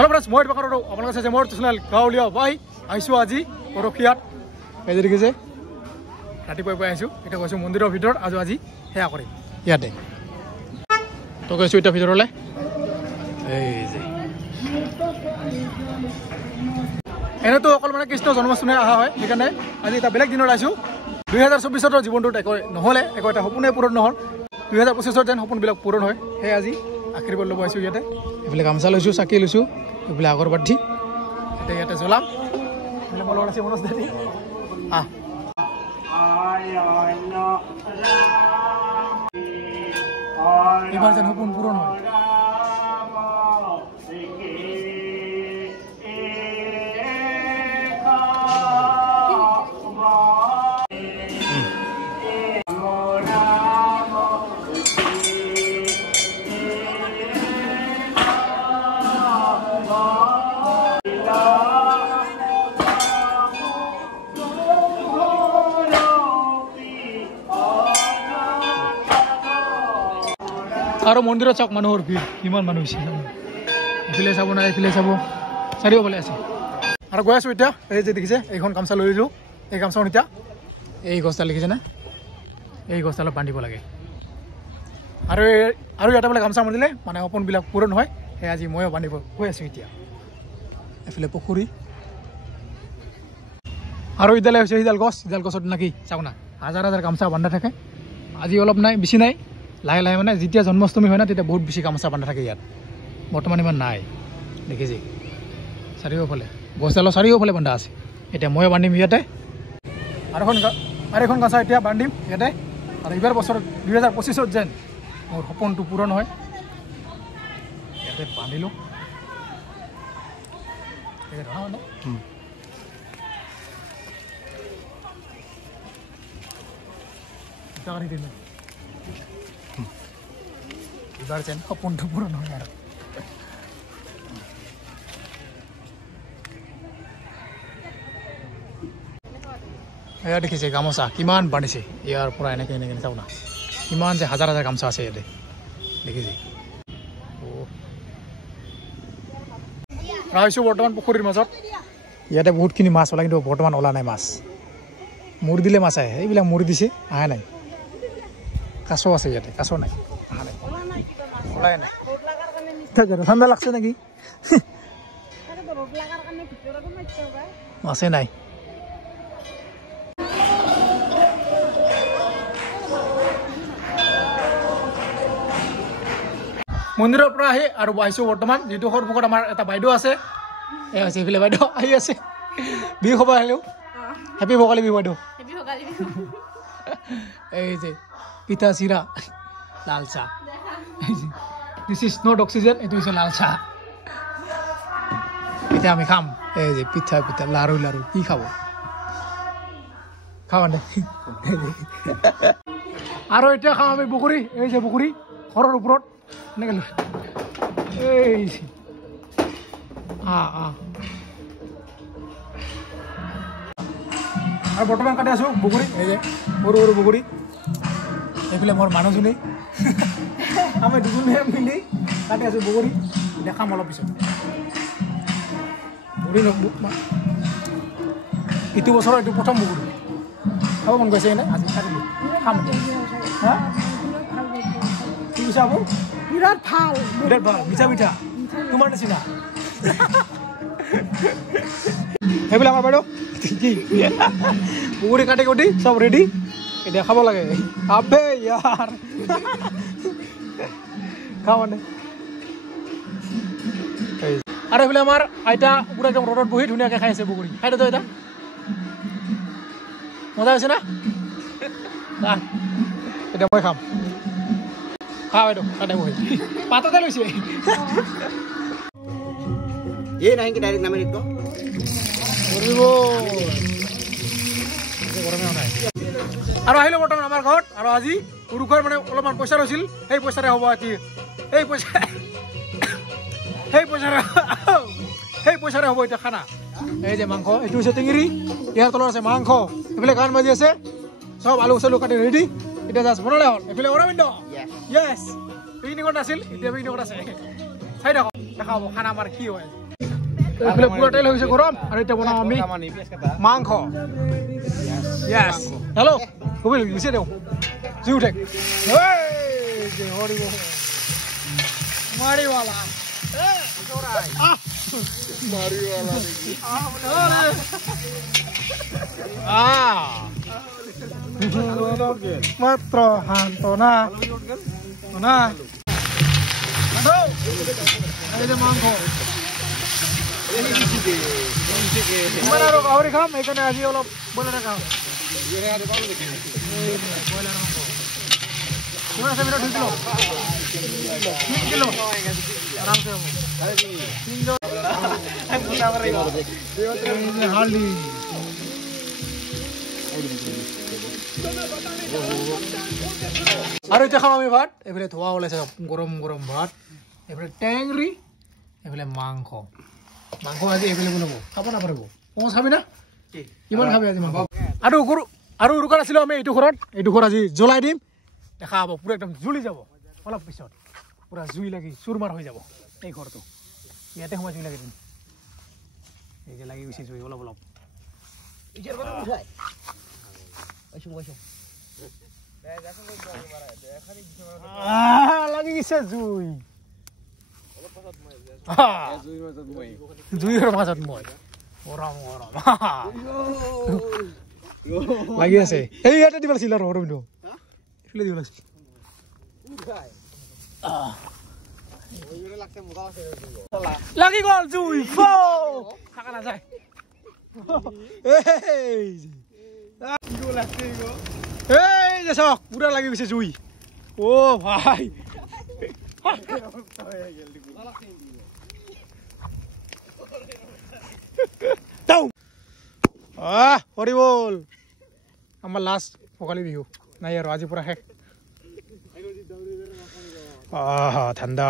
Hello' friends, মই প্ৰকাৰ আপোনালোকে চাইছে মোৰ চেনেল গাঁৱলীয়া বাই আহিছোঁ আজি পৰখীয়াত। এই যে দেখিছে ৰাতিপুৱাই পুৱাই আহিছোঁ। এতিয়া গৈছোঁ মন্দিৰৰ ভিতৰত আজি সেয়া কৰিম ইয়াতে। তো গৈছোঁ এতিয়া ভিতৰলৈ। এই যে এনেতো অকল মানে কৃষ্ণ জন্মাষ্টমী অহা হয়, সেইকাৰণে আজি এটা বেলেগ দিনত আহিছোঁ। 2024 জীৱনটোত একো নহ'লে, একো এটা সপোনে পূৰণ নহ'ল। 2025 যেন সপোনবিলাক পূৰণ হয়। সেয়ে আজি আশীৰ্বাদ ল'ব আহিছোঁ ইয়াতে। এইফালে গামোচা লৈছোঁ, চাকি লৈছোঁ, এইফালে আগৰবাতি এতিয়া ইয়াতে জ্বলাম। এইফালে মোৰ লগত আছে মনোজ দাদী। এইবাৰ যেন সপোন পূৰণ হয়। আৰু মন্দিৰত চাওক মানুহৰ ভিৰ কিমান মানুহ হৈছে। এইফালে চাব নাই, এইফালে চাব, চাৰিওফালে আছে। আৰু গৈ আছোঁ এতিয়া। এই যে দেখিছে এইখন গামোচা লৈ লৈছোঁ। এই গামোচাখন এতিয়া এই গছডাল দেখিছেনে, এই গছডালত বান্ধিব লাগে। আৰু ইয়াতে বোলে গামোচা বান্ধিলে মানে সপোনবিলাক পূৰণ হয়। সেই আজি ময়ো বান্ধিব গৈ আছোঁ এতিয়া। এইফালে পুখুৰী আৰু ইডালে হৈছে সিডাল গছ। সিডাল গছত নাকি চাওক না হাজাৰ হাজাৰ গামোচা বান্ধা থাকে। আজি অলপ নাই, বেছি নাই, লাহে লাহে মানে যেতিয়া জন্মাষ্টমী হয় না তেতিয়া বহুত বেছি গামোচা বান্ধা থাকে ইয়াত। বৰ্তমান ইমান নাই, দেখিছে চাৰিওফালে গছডালৰ চাৰিওফালে বান্ধা আছে। এতিয়া ময়ো বান্ধিম ইয়াতে। আৰু এখন গামোচা এতিয়া বান্ধিম ইয়াতে। আৰু এইবাৰ বছৰত 2025 যেন মোৰ সপোনটো পূৰণ হয়। ইয়াতে বান্ধিলোঁ। এইবাৰ যেন সপোনটো পূৰণ হয় আৰু। এয়া দেখিছে গামোচা কিমান বান্ধিছে। ইয়াৰ পৰা এনেকৈ এনেকৈ চাওঁ না কিমান যে হাজাৰ হাজাৰ গামোচা আছে ইয়াতে, দেখিছে। আহিছোঁ বৰ্তমান পুখুৰীৰ মাজত। ইয়াতে বহুতখিনি মাছ ওলায়, কিন্তু বৰ্তমান ওলা নাই মাছ। মৰি দিলে মাছ আহে, এইবিলাক মৰি দিছে, আহা নাই। কাছ আছে ইয়াতে, কাছ নাই, আহা নাই, ওলাই নাই। ঠাণ্ডা লাগছে নেকি, মাছে নাই। মন্দিৰৰ পৰা আহি আৰু আহিছোঁ বৰ্তমান যিটো সৰপুখত আমাৰ এটা বাইদেউ আছে। এয়া হৈছে এইফালে বাইদেউ আহি আছে। বিহু খবৰ আহিলোঁ। হেপী ভোগালী বিহু বাইদেউ। এই যে পিঠা চিৰা, লাল চাহ। দিছ ইজ নট অক্সিজেন, এইটো হৈছে লাল চাহ। এতিয়া আমি খাম। এই যে পিঠা লাৰু কি খাব, খাব নে? আৰু এতিয়া খাওঁ আমি পুখুৰী। এই যে পুখুৰী ঘৰৰ ওপৰত এনেকৈ লৈ এই আৰু বৰ্তমান কাটি আছোঁ পুখুৰী। এই যে সৰু সৰু পুখুৰী। এইফালে মোৰ মানুহজনী আমি দুজনীয়ে মিলি কাটি আছোঁ পুখুৰী। দেখাম অলপ পিছত। পুখুৰী ইটো বছৰৰ এইটো প্ৰথম পুখুৰী। খাব মন গৈছে এনে, আজি কাটিলোঁ খাম। হা কি কৈছে আপুনি? বিৰাট ভাল, বিৰাট ভাল, মিঠা মিঠা তোমাৰ নিচিনা। সেইবিলাক আমাৰ বাইদেউ কি পুখুৰী কাটি কুটি চব ৰেডি, এতিয়া খাব লাগে। আবে ইয়াৰ খাওঁ মানে। আৰু এইফালে আমাৰ আইতা পুৰা একদম ৰ'দত বহি ধুনীয়াকৈ খাই আছে পুখুৰী। খাই দে আইতা, মজা হৈছে না? এতিয়া মই খাম। খা বাইদেউ, তাতে বহি পাততে লৈছে। ये नहीं कि डायरेक्ट नंबर को আৰু আহিলোঁ বৰ্তমান আমাৰ ঘৰত। আৰু আজি পুৰুষৰ মানে অলপমান পইচা লৈছিল, সেই পইচাৰে হ'ব আজি সেই পইচাৰে হ'ব এতিয়া খানা। এই যে মাংস, এইটো হৈছে টেঙেৰি, ইয়াৰ তলত আছে মাংস, এইফালে গান বাজি আছে, চব আলু চালু কাটি ৰেডি। এতিয়া জাষ্ট বনালে হ'ল। এইফালে অৰবিন্দ, য়েছ পিকনিকত আছিল, এতিয়া পিকনিকত আছে। চাই থাকক, দেখাব খানা আমাৰ কি হয়। এইফালে পুৰা তেল হৈছে গৰম আৰু এতিয়া বনাওঁ আমি মাংস য়েছ হেল্ল' কবিল গুচি দিওঁ জুই উঠে মাৰিৱালা মাত্ৰ সান্তনা মাংস ইমান আৰু গাহৰি খাম সেইকাৰণে আজি অলপ ব্ৰইলাৰ খাম কিমান আছে মিনিট 2 কিলো 3 কিলো আৰামছে হ'ব হালদি আৰু এতিয়া খাম আমি ভাত এইফালে ধোৱা ওলাইছে গৰম গৰম ভাত এইফালে টেংৰি এইফালে মাংস আজি এভেইলেবল হ'ব খাব নাপাৰিব পঁচ খাবি না কিমান খাবি আজি মাংস আৰু উৰুকা আছিলোঁ আমি এইটো ঘৰত আজি জ্বলাই দিম দেখা হ'ব পুৰা একদম জ্বলি যাব অলপ পিছত পুৰা জুই লাগি চুৰমাৰ হৈ যাব এই ঘৰটো ইয়াতে সময় জুই লাগি দিম এই যে লাগি গৈছে জুই অলপ লাগি গৈছে জুই জুইৰ মাজত মই গৰম লাগি আছে এই ইয়াতে দিব লাগিছিল আৰু ৰবিন্দ এইফালে দিব লাগিছিল লাগি গ'ল জুই থাকা নাযায় এই যে চাওক পুৰা লাগি গৈছে জুই অ' ভাই হৰি বল আমাৰ লাষ্ট ভোগালী বিহু নাই আৰু আজি পুৰা শেষ ঠাণ্ডা